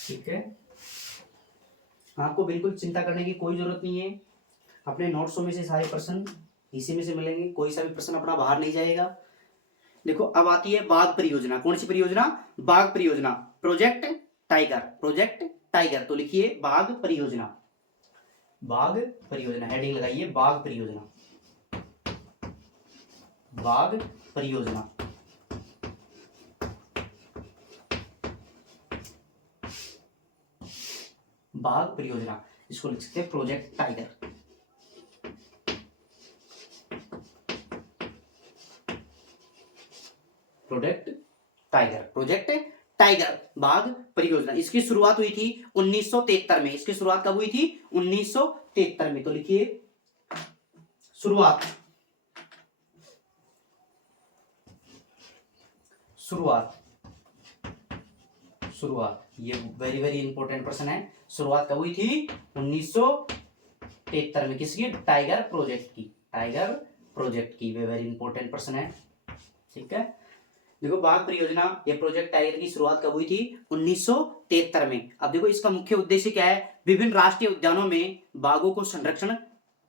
ठीक है, आपको बिल्कुल चिंता करने की कोई जरूरत नहीं है। अपने नोट्सों में से सारे प्रश्न इसी में से मिलेंगे, कोई सा भी प्रश्न अपना बाहर नहीं जाएगा। देखो अब आती है बाघ परियोजना। कौन सी परियोजना, बाघ परियोजना, प्रोजेक्ट टाइगर, प्रोजेक्ट टाइगर। तो लिखिए बाघ परियोजना, बाघ परियोजना, हेडिंग लगाइए बाघ परियोजना, बाघ परियोजना। बाघ परियोजना, इसको लिख सकते हैं project tiger. Project tiger, project tiger, बाघ परियोजना। इसकी शुरुआत हुई थी 1973 में। इसकी शुरुआत कब हुई थी, 1973 में। तो लिखिए शुरुआत, शुरुआत, शुरुआत। ये वेरी वेरी इंपॉर्टेंट प्रश्न है। शुरुआत कब हुई थी, 1973 में। किसकी, टाइगर प्रोजेक्ट की, टाइगर प्रोजेक्ट की। वे वेरी इंपॉर्टेंट प्रश्न है। ठीक है, देखो बाघ परियोजना या प्रोजेक्ट टाइगर की शुरुआत कब हुई थी, 1973 में। अब देखो इसका मुख्य उद्देश्य क्या है, विभिन्न राष्ट्रीय उद्यानों में बाघों को संरक्षण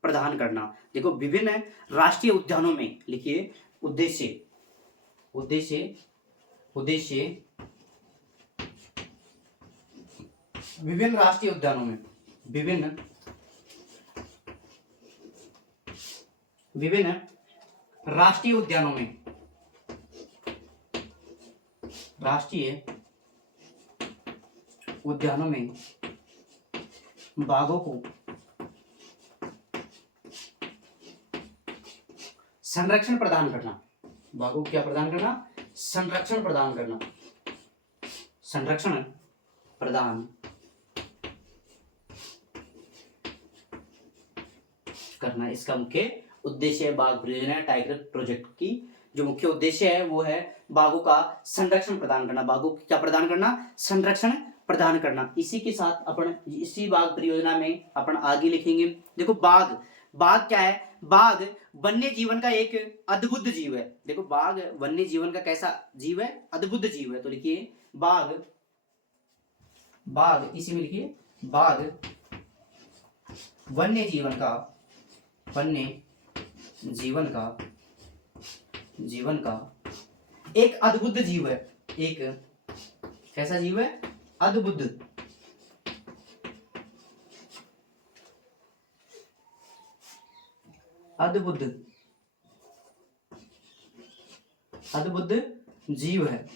प्रदान करना। देखो विभिन्न राष्ट्रीय उद्यानों में, लिखिए उद्देश्य, उद्देश्य, उद्देश्य विभिन्न राष्ट्रीय उद्यानों में, विभिन्न विभिन्न राष्ट्रीय उद्यानों में, राष्ट्रीय उद्यानों में बाघों को संरक्षण प्रदान करना, बाघों को क्या प्रदान करना, संरक्षण प्रदान करना, संरक्षण प्रदान करना, इसका मुख्य उद्देश्य है। बाघ परियोजना टाइगर प्रोजेक्ट की जो मुख्य उद्देश्य है वो है बाघों का संरक्षण प्रदान करना, बाघों को क्या प्रदान करना, संरक्षण प्रदान करना। इसी के साथ अपन इसी बाघ परियोजना में अपन आगे लिखेंगे। देखो बाघ, बाघ क्या है, बाघ वन्य जीवन का एक अद्भुत जीव है। देखो बाघ वन्य जीवन का कैसा जीव है, अद्भुत जीव है। तो लिखिए बाघ, बाघ इसी में लिखिए बाघ वन्य जीवन का, वन्य जीवन का एक अद्भुत जीव है। एक कैसा जीव है, अद्भुत, अद्भुत, अद्भुत जीव है।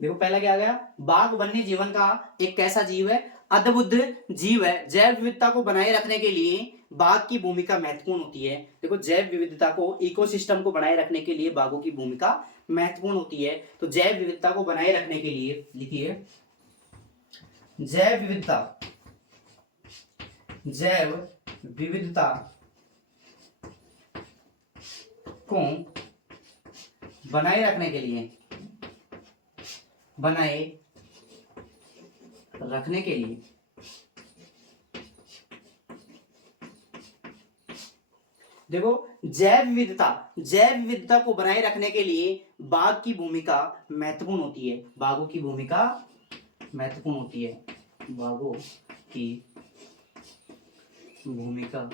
देखो पहला क्या आ गया, बाघ वन्य जीवन का एक कैसा जीव है, अद्भुत जीव है। जैव विविधता को बनाए रखने के लिए बाघ की भूमिका महत्वपूर्ण होती है। देखो जैव विविधता को, इकोसिस्टम को बनाए रखने के लिए बाघों की भूमिका महत्वपूर्ण होती है। तो जैव विविधता को बनाए रखने के लिए लिखिए जैव विविधता, जैव विविधता को बनाए रखने के लिए, बनाए रखने के लिए देखो जैव विविधता, जैव विविधता को बनाए रखने के लिए बाघ की भूमिका महत्वपूर्ण होती है। बाघों की भूमिका महत्वपूर्ण होती है, बाघों की भूमिका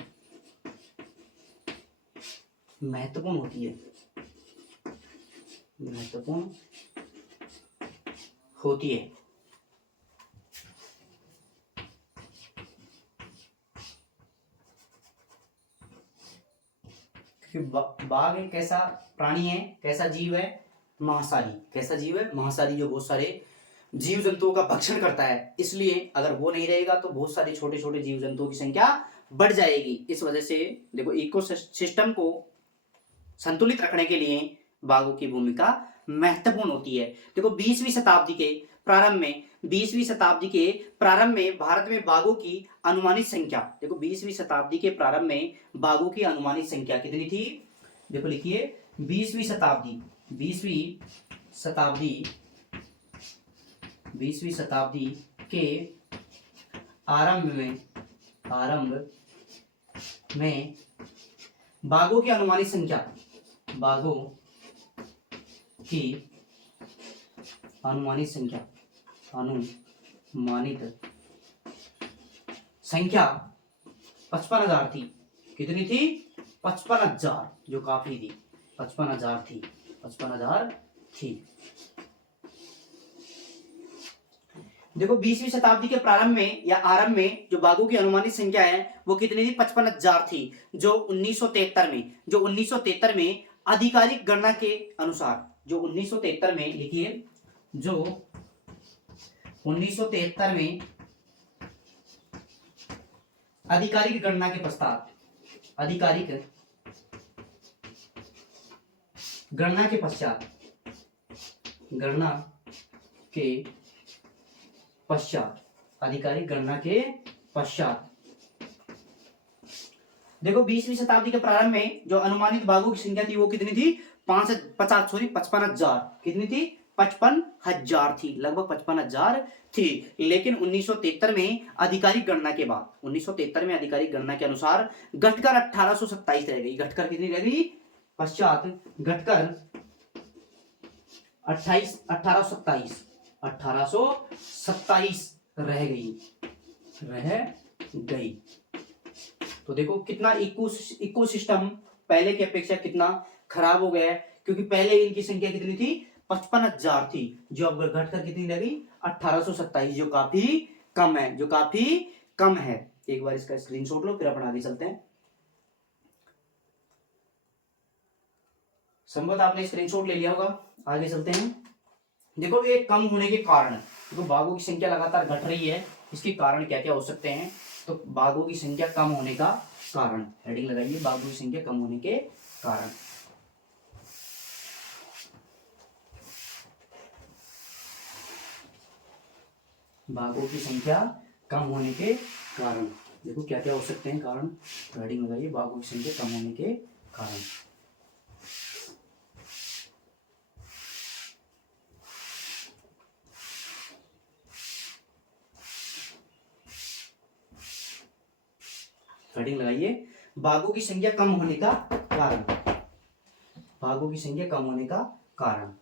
महत्वपूर्ण होती है, महत्वपूर्ण होती है। बाघ एक कैसा प्राणी है, कैसा जीव है, मांसाहारी। कैसा जीव है, मांसाहारी, जो बहुत सारे जीव जंतुओं का भक्षण करता है। इसलिए अगर वो नहीं रहेगा तो बहुत सारे छोटे छोटे जीव जंतुओं की संख्या बढ़ जाएगी। इस वजह से देखो इकोसिस्टम को संतुलित रखने के लिए बाघों की भूमिका महत्वपूर्ण होती है। देखो 20वीं शताब्दी के प्रारंभ में, 20वीं शताब्दी के प्रारंभ में भारत में बाघों की अनुमानित संख्या, देखो 20वीं शताब्दी के प्रारंभ में बाघों की अनुमानित संख्या कितनी थी। देखो लिखिए 20वीं शताब्दी, 20वीं शताब्दी, 20वीं शताब्दी के आरंभ में बाघों की अनुमानित संख्या, बाघों की अनुमानित संख्या, अनुमानित संख्या 55,000 थी। कितनी थी, 55,000, जो काफी थी, 55,000 थी, 55,000 थी। देखो 20वीं शताब्दी के प्रारंभ में या आरंभ में जो बाघों की अनुमानित संख्या है वो कितनी थी, 55,000 थी। जो 1973 में आधिकारिक गणना के अनुसार, जो 1973 में लिखिए, जो 1973 में आधिकारिक गणना के पश्चात, आधिकारिक गणना के पश्चात, गणना के पश्चात, आधिकारिक गणना के पश्चात देखो 20वीं शताब्दी के प्रारंभ में जो अनुमानित बाघों की संख्या थी वो कितनी थी, 55,000। कितनी थी, 55,000 थी, लगभग 55,000 थी। लेकिन 1973 में आधिकारिक गणना के बाद, 1973 में आधिकारिक गणना के अनुसार घटकर 1827 रह गई। घटकर कितनी रह गई, पश्चात घटकर 1827 रह गई। तो देखो कितना इकोसिस्टम पहले की अपेक्षा कितना खराब हो गया है, क्योंकि पहले इनकी संख्या कितनी थी, 55,000 थी, जो अब घटकर कितनी रह गई, 1827, जो काफी कम है, जो काफी कम है। एक बार इसका स्क्रीनशॉट लो, फिर अपन आगे चलते हैं। संभवतः आपने स्क्रीनशॉट ले लिया होगा। आगे चलते हैं। देखो ये कम होने के कारण, देखो बाघों की संख्या लगातार घट रही है, इसके कारण क्या क्या हो सकते हैं। तो बाघों की संख्या कम होने का कारण, हेडिंग लगाइए, बाघों की संख्या कम होने के कारण। बाघों की संख्या कम होने के कारण, देखो क्या क्या हो सकते हैं कारण, हेडिंग लगाइए, बाघों की संख्या कम होने के कारण। हेडिंग लगाइए, बाघों की संख्या कम होने का कारण, बाघों की संख्या कम होने का कारण।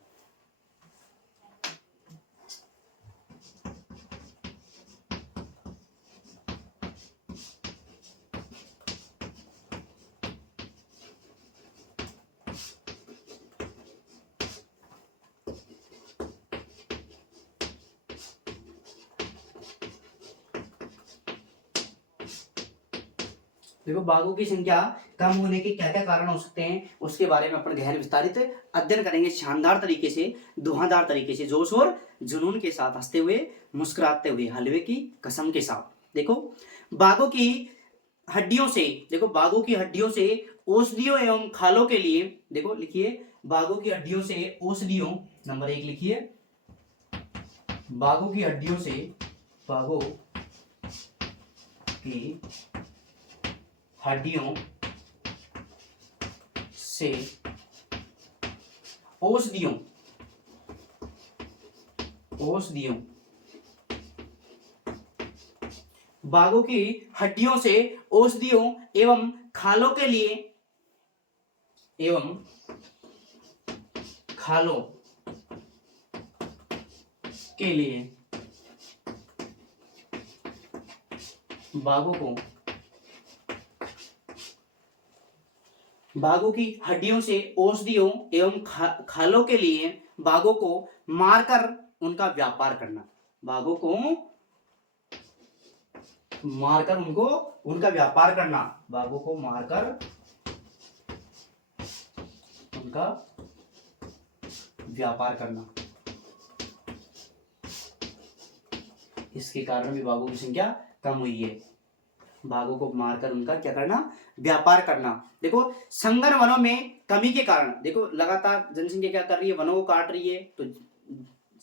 देखो बाघों की संख्या कम होने के क्या क्या कारण हो सकते हैं, उसके बारे में अपन गहन विस्तारित अध्ययन करेंगे, शानदार तरीके से, धुआंधार तरीके से, जोश और जुनून के साथ, हंसते हुए, मुस्कुराते हुए, हलवे की कसम के साथ। देखो बाघों की हड्डियों से, देखो बाघों की हड्डियों से औषधियों एवं खालों के लिए, देखो लिखिए, बाघों की हड्डियों से औषधियों, नंबर 1 लिखिए, बाघों की हड्डियों से, बाघों की हड्डियों से औषधियों, औषधियों, बाघों की हड्डियों से औषधियों एवं खालों के लिए, एवं खालों के लिए बाघों को, बाघों की हड्डियों से औषधियों एवं खालों के लिए बाघों को मारकर उनका व्यापार करना, बाघों को मारकर उनको उनका व्यापार करना, बाघों को मारकर उनका व्यापार करना। इसके कारण भी बाघों की संख्या कम हुई है, बाघों को मारकर उनका क्या करना, व्यापार करना। देखो संघन वनों में कमी के कारण, देखो लगातार जनसंख्या क्या कर रही है, वनों को काट रही है, तो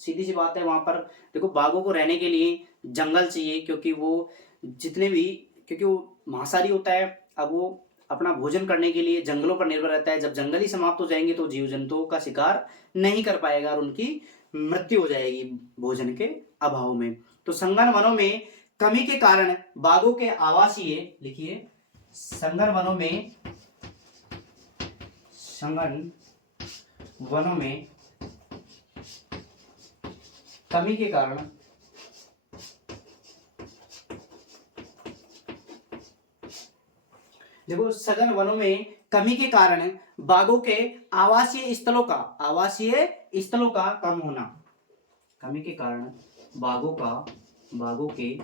सीधी सी बात है वहां पर देखो बाघों को रहने के लिए जंगल चाहिए, क्योंकि वो जितने भी, क्योंकि वो मांसाहारी होता है, अब वो अपना भोजन करने के लिए जंगलों पर निर्भर रहता है। जब जंगल ही समाप्त हो जाएंगे तो जीव जंतुओं का शिकार नहीं कर पाएगा और उनकी मृत्यु हो जाएगी भोजन के अभाव में। तो संघन वनों में कमी के कारण बाघों के आवासीय, लिखिए, संघन वनों में, संघन वनों में कमी के कारण देखो सघन वनों में कमी के कारण बाघों के आवासीय स्थलों का, आवासीय स्थलों का कम होना, कमी के कारण बाघों के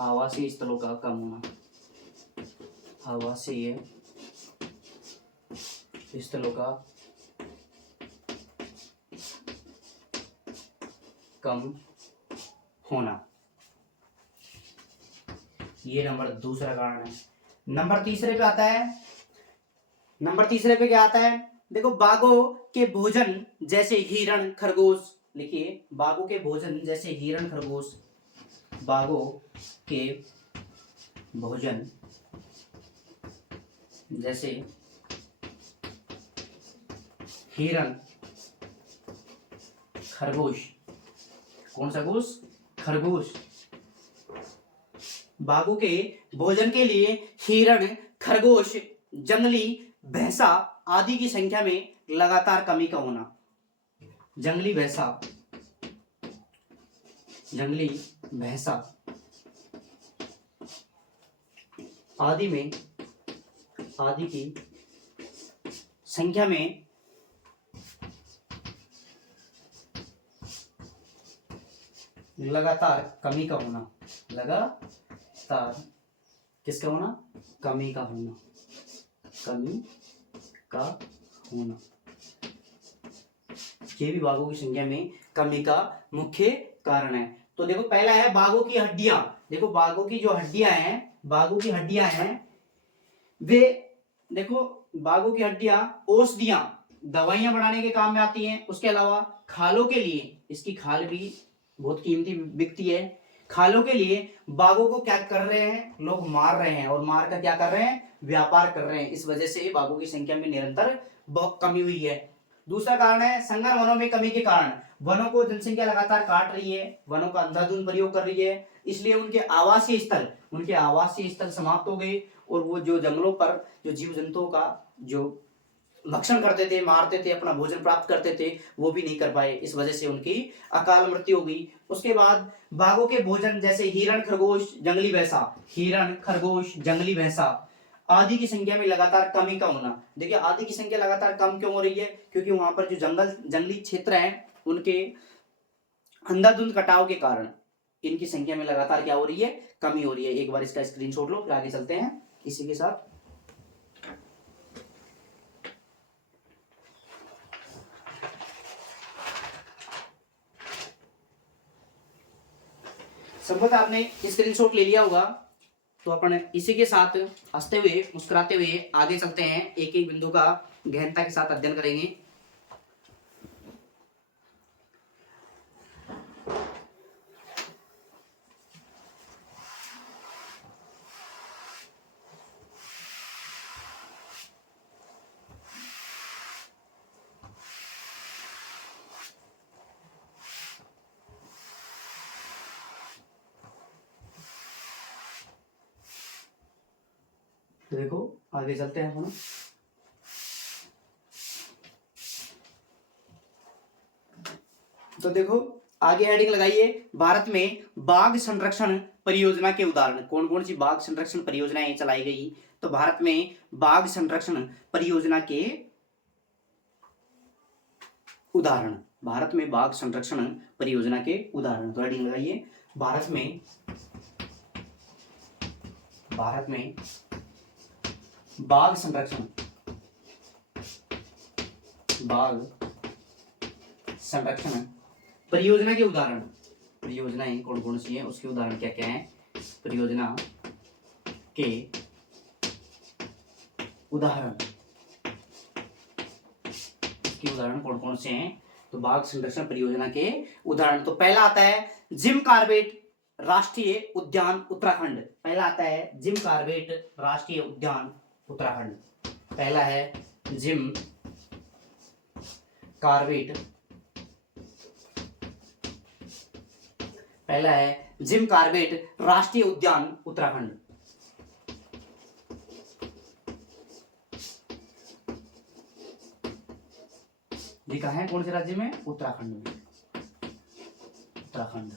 आवासीय स्थलों का कम होना, आवासीय स्थलों का कम होना, ये नंबर दूसरा कारण है। नंबर तीसरे पे आता है, नंबर तीसरे पे क्या आता है, देखो बाघों के भोजन जैसे हिरण खरगोश, लिखिए, बाघों के भोजन जैसे हिरण खरगोश, बाघों के भोजन जैसे हिरण खरगोश, कौन सा घोष, खरगोश, बाघों के भोजन के लिए हिरण खरगोश जंगली भैंसा आदि की संख्या में लगातार कमी का होना, जंगली भैंसा, जंगली भैंसा आदि में, आदि की संख्या में लगातार कमी का होना, लगातार किसका होना, कमी का होना, कमी का होना। ये भी बाघों की संख्या में कमी का मुख्य कारण है। तो देखो पहला है बाघों की हड्डियां। देखो बाघों की जो हड्डियां हैं, बाघों की हड्डियां हैं वे, देखो बाघों की हड्डियां औषधियां, दवाइयां बनाने के काम में आती हैं। उसके अलावा खालों के लिए, इसकी खाल भी बहुत कीमती बिकती है। खालों के लिए बाघों को क्या कर रहे हैं, लोग मार रहे हैं, और मार कर क्या कर रहे हैं, व्यापार कर रहे हैं। इस वजह से बाघों की संख्या में निरंतर बहुत कमी हुई है। दूसरा कारण है संकर वनों में कमी के कारण, वनों को जनसंख्या लगातार काट रही है, वनों का अंधाधुंध प्रयोग कर रही है, इसलिए उनके आवासीय स्थल समाप्त हो गए, और वो जो जंगलों पर जो जीव जंतुओं का जो भक्षण करते थे, मारते थे, अपना भोजन प्राप्त करते थे, वो भी नहीं कर पाए। इस वजह से उनकी अकाल मृत्यु हो गई। उसके बाद बाघों के भोजन जैसे हिरण, खरगोश, जंगली भैंसा, हिरण, खरगोश, जंगली भैंसा आदि की संख्या में लगातार कमी का होना। देखिए आदि की संख्या लगातार कम क्यों हो रही है, क्योंकि वहां पर जो जंगली क्षेत्र हैं उनके अंधाधुंध कटाव के कारण इनकी संख्या में लगातार क्या हो रही है, कमी हो रही है। एक बार इसका स्क्रीनशॉट लो, फिर आगे चलते हैं इसी के साथ। संभवतः आपने स्क्रीनशॉट ले लिया होगा, तो अपन इसी के साथ हंसते हुए मुस्कुराते हुए आगे चलते हैं, एक एक बिंदु का गहनता के साथ अध्ययन करेंगे। तो देखो आगे चलते हैं हम। तो देखो आगे हेडिंग लगाइए, भारत में बाघ संरक्षण परियोजना के उदाहरण। कौन कौन सी बाघ संरक्षण परियोजनाएं चलाई गई, तो भारत में बाघ संरक्षण परियोजना के उदाहरण, भारत में बाघ संरक्षण परियोजना के उदाहरण। तो हेडिंग लगाइए, भारत में बाघ संरक्षण परियोजना के उदाहरण। परियोजनाएं कौन कौन सी हैं, उसके उदाहरण क्या क्या हैं, परियोजना के उदाहरण, इसके उदाहरण कौन कौन से हैं, तो बाघ संरक्षण परियोजना के उदाहरण। तो पहला आता है जिम कॉर्बेट राष्ट्रीय उद्यान उत्तराखंड। पहला आता है जिम कॉर्बेट राष्ट्रीय उद्यान उत्तराखंड। पहला है जिम कॉर्बेट, पहला है जिम कॉर्बेट राष्ट्रीय उद्यान उत्तराखंड। ये कहाँ है, कौन से राज्य में, उत्तराखंड में, उत्तराखंड।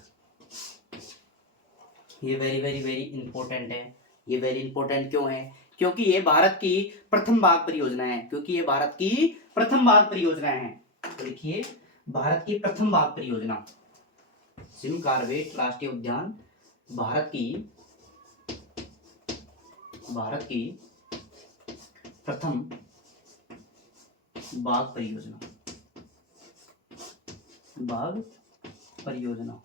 ये वेरी वेरी वेरी इंपॉर्टेंट है। ये वेरी इंपॉर्टेंट क्यों है, क्योंकि ये भारत की प्रथम बाघ परियोजना है, क्योंकि ये भारत की प्रथम बाघ परियोजना है। तो देखिए भारत की प्रथम बाघ परियोजना जिम कॉर्बेट राष्ट्रीय उद्यान भारत की प्रथम बाघ परियोजना, बाघ परियोजना।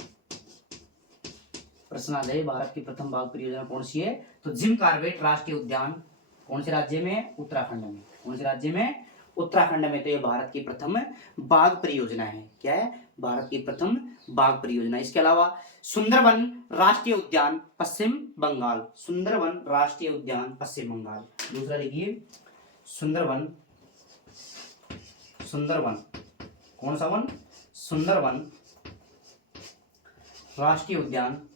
प्रश्न आ जाए, भारत की प्रथम बाघ परियोजना कौन सी है, तो जिम कॉर्बेट राष्ट्रीय उद्यान कौन से राज्य में, उत्तराखंड में। कौन से राज्य में, उत्तराखंड में। तो ये भारत की प्रथम बाघ परियोजना है। क्या है, भारत की प्रथम बाघ परियोजना। इसके अलावा सुंदरवन राष्ट्रीय उद्यान पश्चिम बंगाल, सुंदरवन राष्ट्रीय उद्यान पश्चिम बंगाल। दूसरा लिखिए सुंदरवन, कौन सा वन, सुंदरवन राष्ट्रीय उद्यान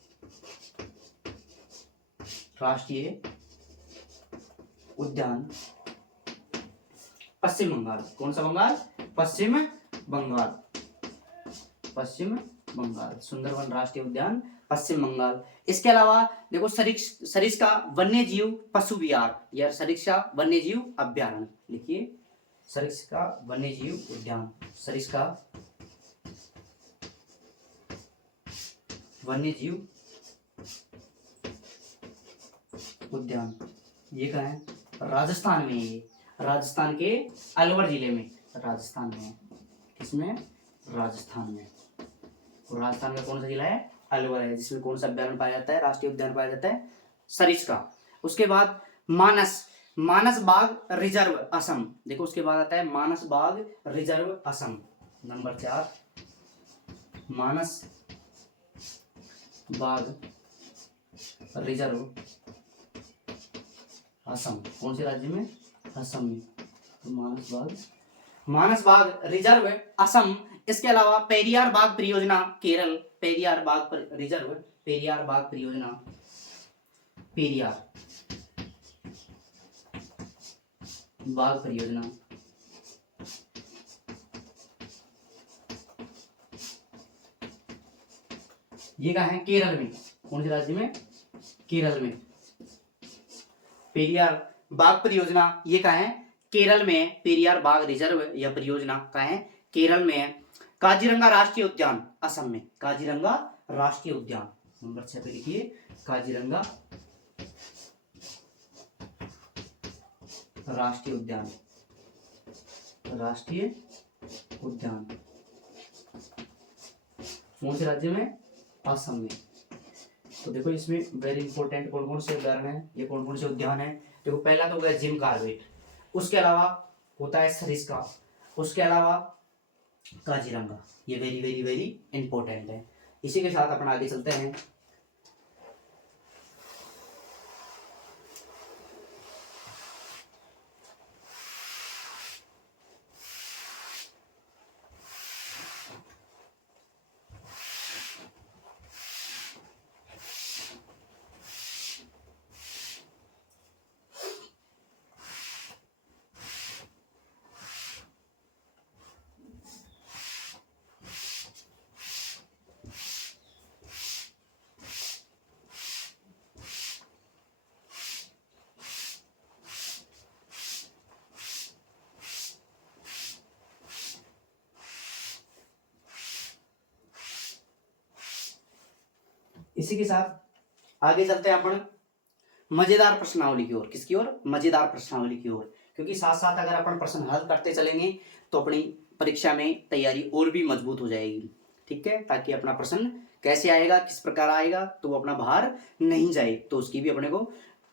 पश्चिम बंगाल। कौन सा बंगाल, पश्चिम बंगाल, सुंदरवन राष्ट्रीय उद्यान पश्चिम बंगाल। इसके अलावा देखो सरिस्का वन्य जीव पशु विहार या सरिस्का वन्य जीव अभ्यारण्य। लिखिए सरिस्का वन्य जीव उद्यान, सरिस्का वन्य जीव उद्यान। ये कहाँ है, राजस्थान में। ये राजस्थान के अलवर जिले में, राजस्थान में। किसमें, राजस्थान में। और राजस्थान का कौन सा जिला है? अलवर है, जिसमें कौन सा अभ्यारण्य पाया जाता है? राष्ट्रीय उद्यान पाया जाता है सरिस्का। उसके बाद मानस, मानस बाग रिजर्व असम। देखो उसके बाद आता है मानस बाग रिजर्व असम। नंबर 4 मानस बाग रिजर्व असम। कौन से राज्य में? असम में। तो मानस बाग रिजर्व असम। इसके अलावा पेरियार बाग परियोजना केरल, पेरियार बाग रिजर्व, पेरियार बाग परियोजना, पेरियार बाग परियोजना ये कहाँ है? केरल में। कौन से राज्य में? केरल में। पेरियार बाग परियोजना ये कहाँ है? केरल में। पेरियार बाग रिजर्व या परियोजना कहाँ है? केरल में है। काजीरंगा राष्ट्रीय उद्यान असम में। काजीरंगा राष्ट्रीय उद्यान नंबर 6 पे लिखिए, काजीरंगा राष्ट्रीय उद्यान, राष्ट्रीय उद्यान कौन से राज्य में? असम में। तो देखो इसमें वेरी इंपॉर्टेंट कौन कौन से उदाहरण है, ये कौन कौन से उद्यान है। देखो पहला तो हो गया जिम कार्बेट, उसके अलावा होता है सरिस्का, उसके अलावा काजीरंगा। ये वेरी वेरी वेरी इंपॉर्टेंट है। इसी के साथ अपन आगे चलते हैं। इसी के साथ आगे चलते हैं अपन मजेदार प्रश्नावली की ओर। किसकी ओर? मजेदार प्रश्नावली की ओर। क्योंकि साथ साथ अगर अपन प्रश्न हल करते चलेंगे तो अपनी परीक्षा में तैयारी और भी मजबूत हो जाएगी। ठीक है, ताकि अपना प्रश्न कैसे आएगा, किस प्रकार आएगा, तो वो अपना बाहर नहीं जाए, तो उसकी भी अपने को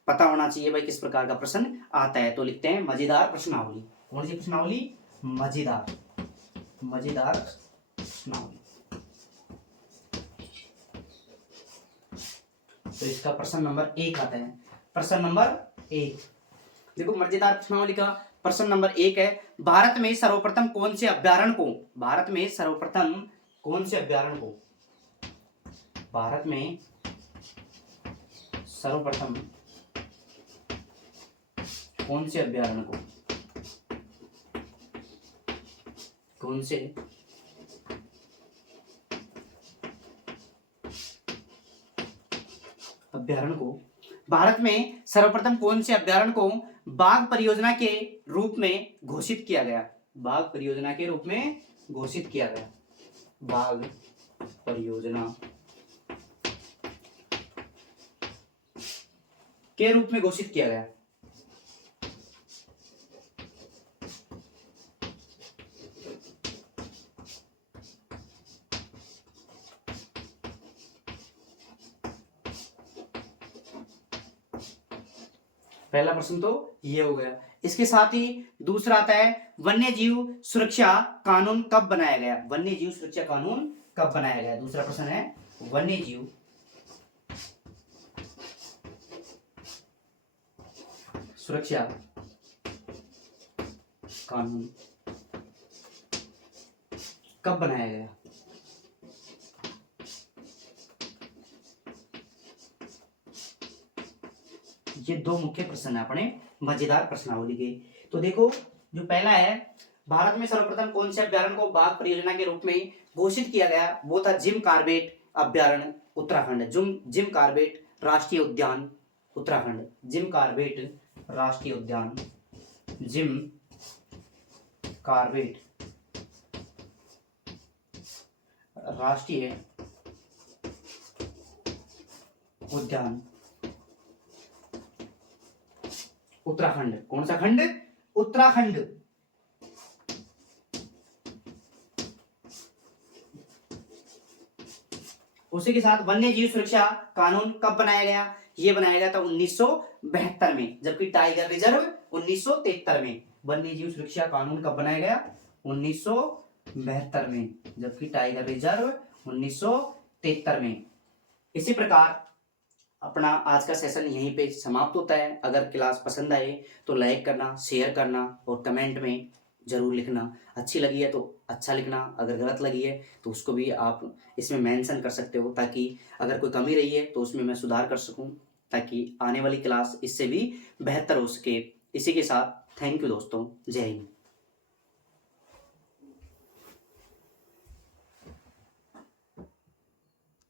पता होना चाहिए भाई किस प्रकार का प्रश्न आता है। तो लिखते हैं मजेदार प्रश्नावली। कौन सी प्रश्नावली? मजेदार, मजेदार प्रश्नावली। तो इसका प्रश्न नंबर 1 आता है। प्रश्न नंबर 1 देखो, मजेदार प्रश्नावली का प्रश्न नंबर 1 है, भारत में सर्वप्रथम कौन से अभ्यारण्य को, भारत में सर्वप्रथम कौन से अभ्यारण्य को, भारत में सर्वप्रथम कौन से अभ्यारण्य को, कौन से अभ्यारण्य को, भारत में सर्वप्रथम कौन से अभ्यारण्य को बाघ परियोजना के रूप में घोषित किया गया, बाघ परियोजना के रूप में घोषित किया गया, बाघ परियोजना के रूप में घोषित किया गया। पहला प्रश्न तो ये हो गया। इसके साथ ही दूसरा आता है, वन्य जीव सुरक्षा कानून कब बनाया गया, वन्य जीव सुरक्षा कानून कब बनाया गया। दूसरा प्रश्न है, वन्य जीव सुरक्षा कानून कब बनाया गया। ये दो मुख्य प्रश्न है अपने मजेदार प्रश्नावली के। तो देखो, जो पहला है, भारत में सर्वप्रथम कौन से अभ्यारण्य को बाघ परियोजना के रूप में घोषित किया गया, वो था जिम कार्बेट अभ्यारण्य उत्तराखंड, जिम कार्बेट राष्ट्रीय उद्यान उत्तराखंड, जिम कार्बेट राष्ट्रीय उद्यान, जिम कार्बेट राष्ट्रीय उद्यान उत्तराखंड। कौन सा खंड? उत्तराखंड। उसी के साथ वन्य जीव सुरक्षा कानून कब बनाया गया? ये बनाया गया था 1972 में, जबकि टाइगर रिजर्व 1973 में। वन्य जीव सुरक्षा कानून कब बनाया गया? 1972 में, जबकि टाइगर रिजर्व 1973 में। इसी प्रकार अपना आज का सेशन यहीं पे समाप्त होता है। अगर क्लास पसंद आए तो लाइक करना, शेयर करना और कमेंट में जरूर लिखना। अच्छी लगी है तो अच्छा लिखना, अगर गलत लगी है तो उसको भी आप इसमें मेंशन कर सकते हो, ताकि अगर कोई कमी रही है तो उसमें मैं सुधार कर सकूं, ताकि आने वाली क्लास इससे भी बेहतर हो सके। इसी के साथ थैंक यू दोस्तों, जय हिंद।